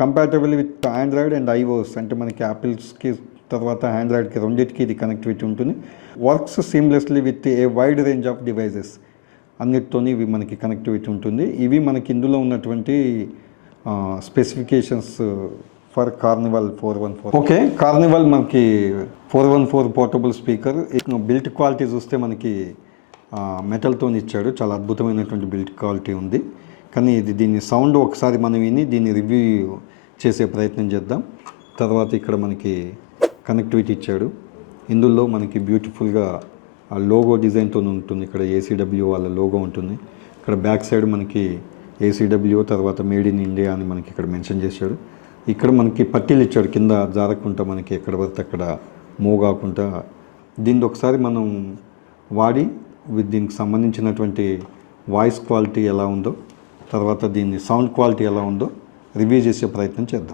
Compatible with Android and iOS, అంటే మనకి యాపిల్స్కి తర్వాత ఆండ్రాయిడ్కి రెండింటికి ఇది కనెక్టివిటీ ఉంటుంది. Works seamlessly with a wide range of devices, అన్నిటితోని ఇవి మనకి కనెక్టివిటీ ఉంటుంది. ఇవి మనకి ఇందులో ఉన్నటువంటి specifications for Carnival 414. Okay, Carnival మనకి 414 పోర్టబుల్ స్పీకర్. బిల్ట్ క్వాలిటీ చూస్తే మనకి మెటల్తో ఇచ్చాడు, చాలా అద్భుతమైనటువంటి బిల్ట్ క్వాలిటీ ఉంది. కానీ దీని సౌండ్ ఒకసారి మనం విని దీన్ని రివ్యూ చేసే ప్రయత్నం చేద్దాం. తర్వాత ఇక్కడ మనకి కనెక్టివిటీ ఇచ్చాడు. ఇందులో మనకి బ్యూటిఫుల్గా ఆ లోగో డిజైన్తో ఉంటుంది. ఇక్కడ ఏసీడబ్ల్యూ వాళ్ళ లోగో ఉంటుంది. ఇక్కడ బ్యాక్ సైడ్ మనకి ఏసీడబ్ల్యూ తర్వాత మేడ్ ఇన్ ఇండియా అని మనకి ఇక్కడ మెన్షన్ చేశాడు. ఇక్కడ మనకి పట్టీలు ఇచ్చాడు, కింద జారకుండా మనకి ఎక్కడ పడితే అక్కడ మూవ్ కాకుండా. దీన్ని ఒకసారి మనం వాడి దీనికి సంబంధించినటువంటి వాయిస్ క్వాలిటీ ఎలా ఉందో, తర్వాత దీని సౌండ్ క్వాలిటీ ఎలా ఉందో రివ్యూ చేసే ప్రయత్నం చేద్దాం.